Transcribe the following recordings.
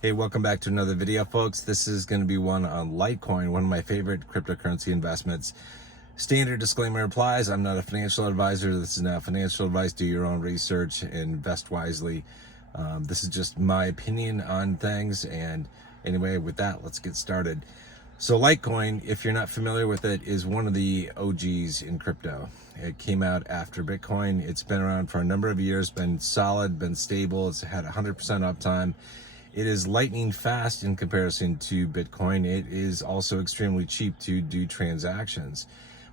Hey, welcome back to another video, folks. This is going to be one on Litecoin, one of my favorite cryptocurrency investments. Standard disclaimer applies. I'm not a financial advisor. This is not financial advice. Do your own research and invest wisely. This is just my opinion on things. And anyway, with that, let's get started. So Litecoin, if you're not familiar with it, is one of the OGs in crypto. It came out after Bitcoin. It's been around for a number of years, been solid, been stable. It's had 100% uptime. It is lightning fast in comparison to Bitcoin. It is also extremely cheap to do transactions,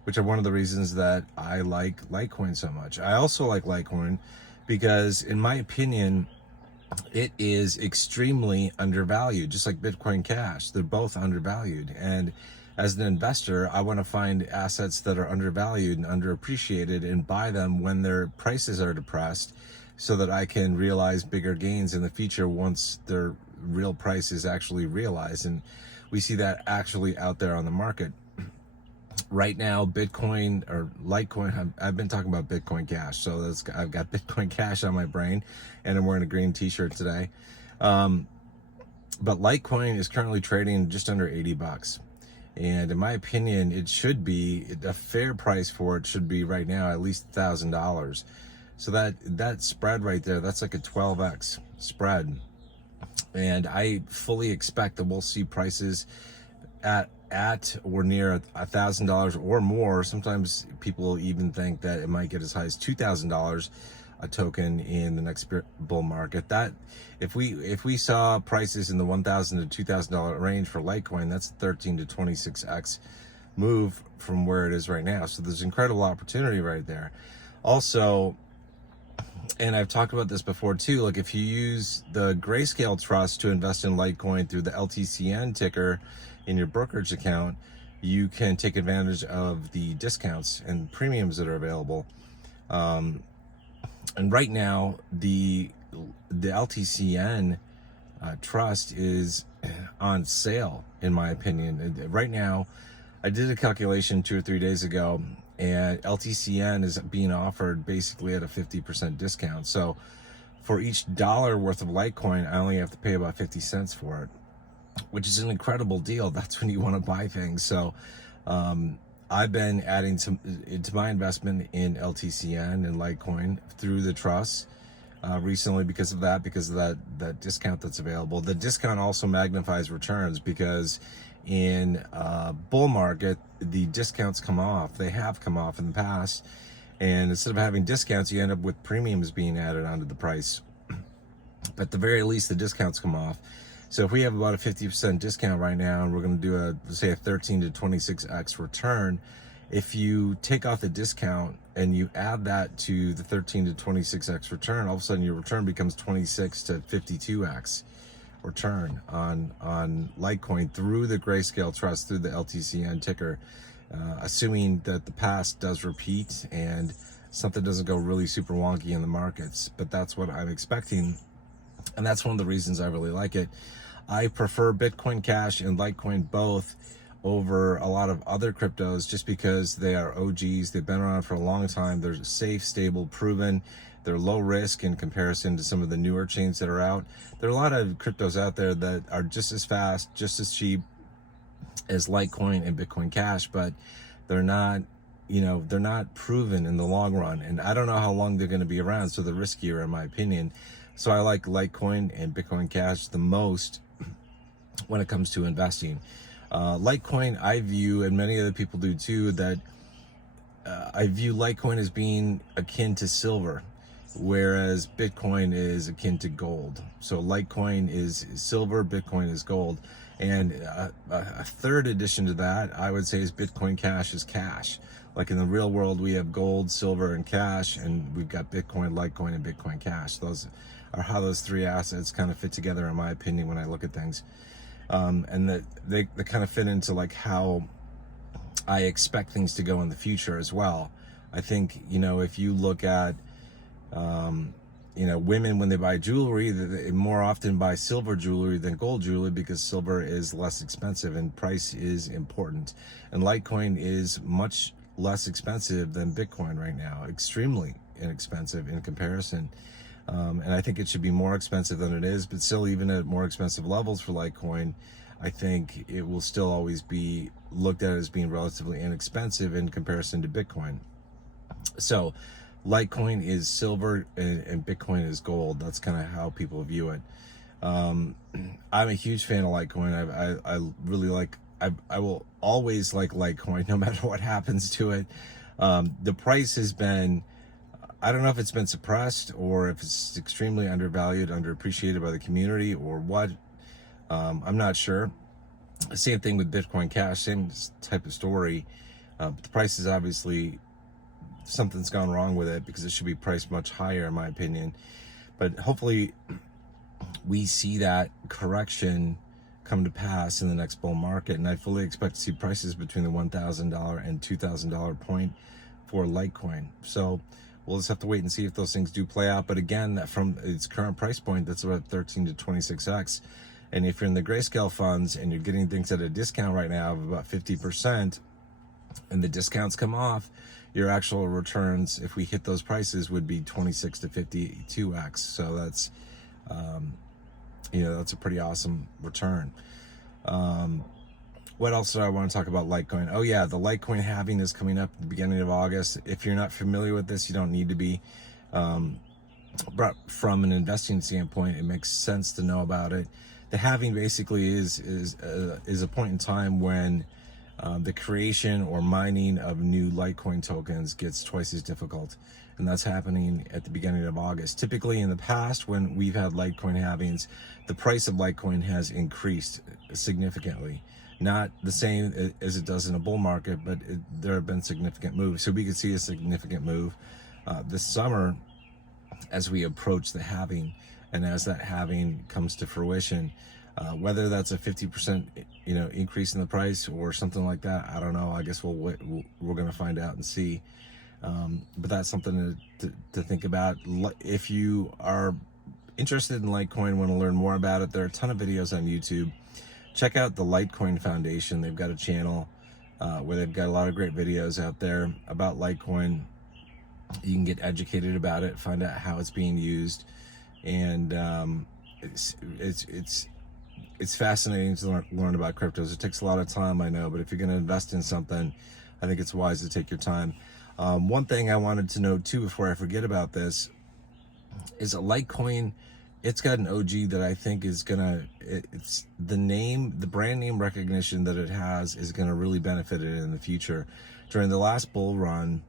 which are one of the reasons that I like Litecoin so much. I also like Litecoin because, in my opinion, it is extremely undervalued, just like Bitcoin Cash. They're both undervalued. And as an investor, I want to find assets that are undervalued and underappreciated and buy them when their prices are depressed, so that I can realize bigger gains in the future once their real price is actually realized. And we see that actually out there on the market. Right now, Bitcoin or Litecoin, I've been talking about Bitcoin Cash. So I've got Bitcoin Cash on my brain, and I'm wearing a green t-shirt today. But Litecoin is currently trading just under 80 bucks. And in my opinion, it should be a fair price for it should be right now at least $1,000. So that spread right there, that's like a 12x spread. And I fully expect that we'll see prices at or near $1,000 or more. Sometimes people even think that it might get as high as $2,000 a token in the next bull market. That if we saw prices in the $1,000 to $2,000 range for Litecoin, that's a 13 to 26x move from where it is right now. So there's incredible opportunity right there. Also, and I've talked about this before too, like if you use the Grayscale trust to invest in Litecoin through the LTCN ticker in your brokerage account, you can take advantage of the discounts and premiums that are available. And right now, the LTCN trust is on sale, in my opinion. Right now, I did a calculation 2 or 3 days ago, and LTCN is being offered basically at a 50% discount. So for each dollar worth of Litecoin, I only have to pay about 50 cents for it, which is an incredible deal. That's when you want to buy things. So I've been adding into my investment in LTCN and Litecoin through the trust recently because of that discount that's available. The discount also magnifies returns because in bull market, the discounts come off. They have come off in the past. And instead of having discounts, you end up with premiums being added onto the price. But at the very least, the discounts come off. So if we have about a 50% discount right now, and we're going to do say a 13 to 26x return, if you take off the discount and you add that to the 13 to 26x return, all of a sudden your return becomes 26 to 52x return on Litecoin through the Grayscale trust, through the LTCN ticker, assuming that the past does repeat and something doesn't go really super wonky in the markets. But that's what I'm expecting, and that's one of the reasons I really like it. I prefer Bitcoin Cash and Litecoin both over a lot of other cryptos just because they are OGs. They've been around for a long time. They're safe, stable, proven. They're low risk in comparison to some of the newer chains that are out. There are a lot of cryptos out there that are just as fast, just as cheap as Litecoin and Bitcoin Cash, but they're not, they're not proven in the long run. And I don't know how long they're going to be around, so they're riskier in my opinion. So I like Litecoin and Bitcoin Cash the most when it comes to investing. Litecoin, I view, and many other people do too, that I view Litecoin as being akin to silver, whereas Bitcoin is akin to gold. So Litecoin is silver, Bitcoin is gold. And a third addition to that, I would say, is Bitcoin Cash is cash. Like in the real world, we have gold, silver, and cash, and we've got Bitcoin, Litecoin, and Bitcoin Cash. Those are how those three assets kind of fit together, in my opinion, when I look at things. And that they kind of fit into like how I expect things to go in the future as well. I think, if you look at, women, when they buy jewelry, they more often buy silver jewelry than gold jewelry because silver is less expensive and price is important. And Litecoin is much less expensive than Bitcoin right now, extremely inexpensive in comparison. And I think it should be more expensive than it is, but still, even at more expensive levels for Litecoin, I think it will still always be looked at as being relatively inexpensive in comparison to Bitcoin. So Litecoin is silver and Bitcoin is gold. That's kind of how people view it. I'm a huge fan of Litecoin. I really like, I will always like Litecoin no matter what happens to it. The price has been, I don't know if it's been suppressed or if it's extremely undervalued, underappreciated by the community or what. I'm not sure. Same thing with Bitcoin Cash, same type of story. But the price is obviously, something's gone wrong with it because it should be priced much higher in my opinion. But hopefully we see that correction come to pass in the next bull market, and I fully expect to see prices between the $1,000 and $2,000 point for Litecoin. So we'll just have to wait and see if those things do play out. But again, that from its current price point, that's about 13 to 26x. And if you're in the Grayscale funds and you're getting things at a discount right now of about 50%, and the discounts come off, your actual returns, if we hit those prices, would be 26 to 52x. So that's, that's a pretty awesome return. What else do I want to talk about Litecoin? Oh yeah, the Litecoin halving is coming up at the beginning of August. If you're not familiar with this, you don't need to be. But from an investing standpoint, it makes sense to know about it. The halving basically is a point in time when the creation or mining of new Litecoin tokens gets twice as difficult. And that's happening at the beginning of August. Typically in the past, when we've had Litecoin halvings, the price of Litecoin has increased significantly. Not the same as it does in a bull market, but there have been significant moves. So we could see a significant move this summer as we approach the halving. And as that halving comes to fruition, whether that's a 50% increase in the price or something like that, I don't know. I guess we're going to find out and see. But that's something to think about. If you are interested in Litecoin, want to learn more about it, there are a ton of videos on YouTube. Check out the Litecoin Foundation. They've got a channel where they've got a lot of great videos out there about Litecoin. You can get educated about it, find out how it's being used, and it's fascinating to learn about cryptos. It takes a lot of time, I know, but if you're going to invest in something, I think it's wise to take your time. One thing I wanted to note too, before I forget about this, is a Litecoin. It's got an OG that I think is it's the brand name recognition that it has is gonna really benefit it in the future. During the last bull run,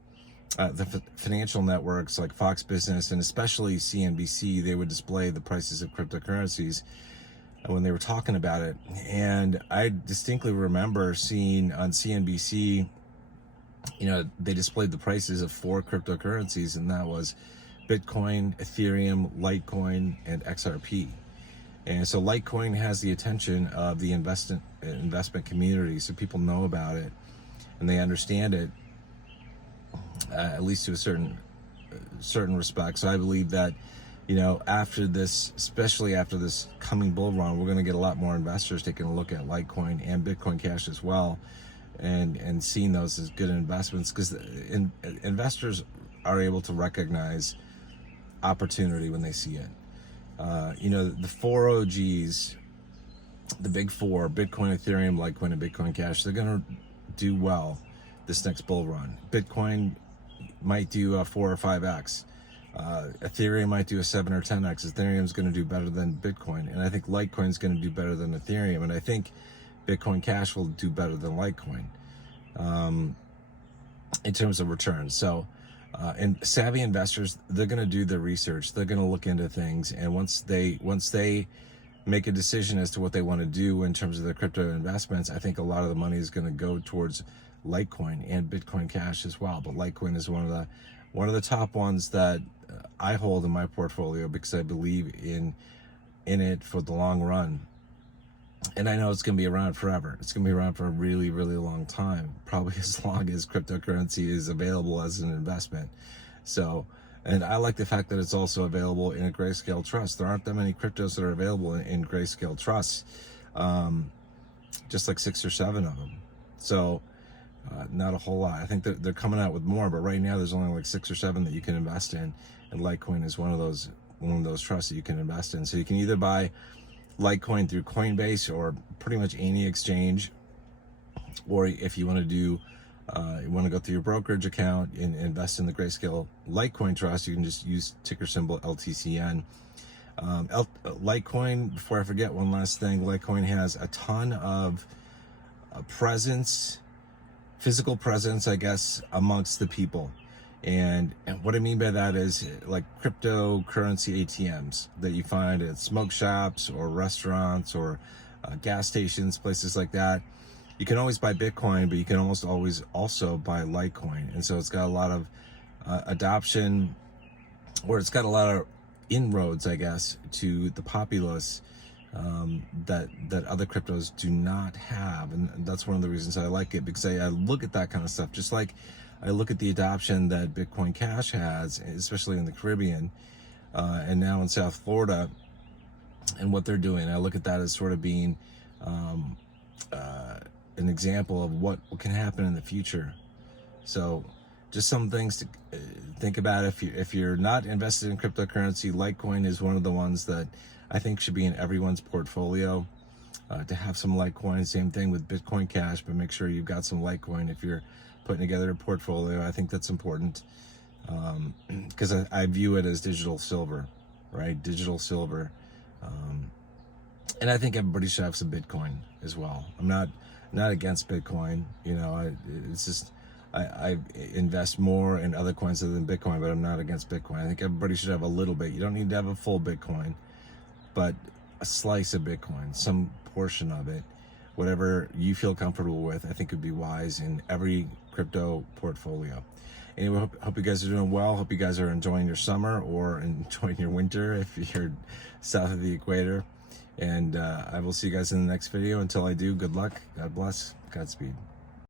the financial networks like Fox Business and especially CNBC, they would display the prices of cryptocurrencies when they were talking about it. And I distinctly remember seeing on CNBC, they displayed the prices of 4 cryptocurrencies, and that was Bitcoin, Ethereum, Litecoin, and XRP. And so Litecoin has the attention of the investment community, so people know about it and they understand it, at least to a certain respect. So I believe that, after this, especially after this coming bull run, we're going to get a lot more investors taking a look at Litecoin and Bitcoin Cash as well, and seeing those as good investments, because investors are able to recognize opportunity when they see it. The 4 OGs, the big 4, Bitcoin, Ethereum, Litecoin, and Bitcoin Cash, they're going to do well this next bull run. Bitcoin might do a 4 or 5x. Ethereum might do a 7 or 10x. Ethereum is going to do better than Bitcoin, and I think Litecoin is going to do better than Ethereum, and I think Bitcoin Cash will do better than Litecoin in terms of returns. So, and savvy investors, they're going to do their research. They're going to look into things, and once they make a decision as to what they want to do in terms of their crypto investments, I think a lot of the money is going to go towards Litecoin and Bitcoin Cash as well. But Litecoin is one of the top ones that I hold in my portfolio because I believe in it for the long run. And I know it's going to be around forever. It's going to be around for a really, really long time, probably as long as cryptocurrency is available as an investment. So, and I like the fact that it's also available in a Grayscale trust. There aren't that many cryptos that are available in Grayscale trusts, just like 6 or 7 of them. So, not a whole lot. I think that they're coming out with more, but right now there's only like 6 or 7 that you can invest in, and Litecoin is one of those one of those trusts that you can invest in. So you can either buy Litecoin through Coinbase or pretty much any exchange, or if you want to do you want to go through your brokerage account and invest in the Grayscale Litecoin Trust, you can just use ticker symbol LTCN. Litecoin, before I forget, one last thing, Litecoin has a ton of presence, physical presence, I guess, amongst the people. And what I mean by that is like cryptocurrency ATMs that you find at smoke shops or restaurants or gas stations, places like that. You can always buy Bitcoin, but you can almost always also buy Litecoin. And so it's got a lot of adoption, or it's got a lot of inroads, I guess, to the populace that other cryptos do not have. And that's one of the reasons I like it, because I look at that kind of stuff, just like I look at the adoption that Bitcoin Cash has, especially in the Caribbean and now in South Florida, and what they're doing. I look at that as sort of being an example of what can happen in the future. So just some things to think about. If you're not invested in cryptocurrency, Litecoin is one of the ones that I think should be in everyone's portfolio, to have some Litecoin. Same thing with Bitcoin Cash, but make sure you've got some Litecoin if you're putting together a portfolio. I think that's important, because I view it as digital silver, right? Digital silver. And I think everybody should have some Bitcoin as well. I'm not against Bitcoin. It's just I invest more in other coins other than Bitcoin, but I'm not against Bitcoin. I think everybody should have a little bit. You don't need to have a full Bitcoin, but a slice of Bitcoin, some portion of it, whatever you feel comfortable with, I think would be wise in every crypto portfolio. Anyway, hope you guys are doing well. Hope you guys are enjoying your summer or enjoying your winter if you're south of the equator. And I will see you guys in the next video. Until I do, good luck, God bless, Godspeed.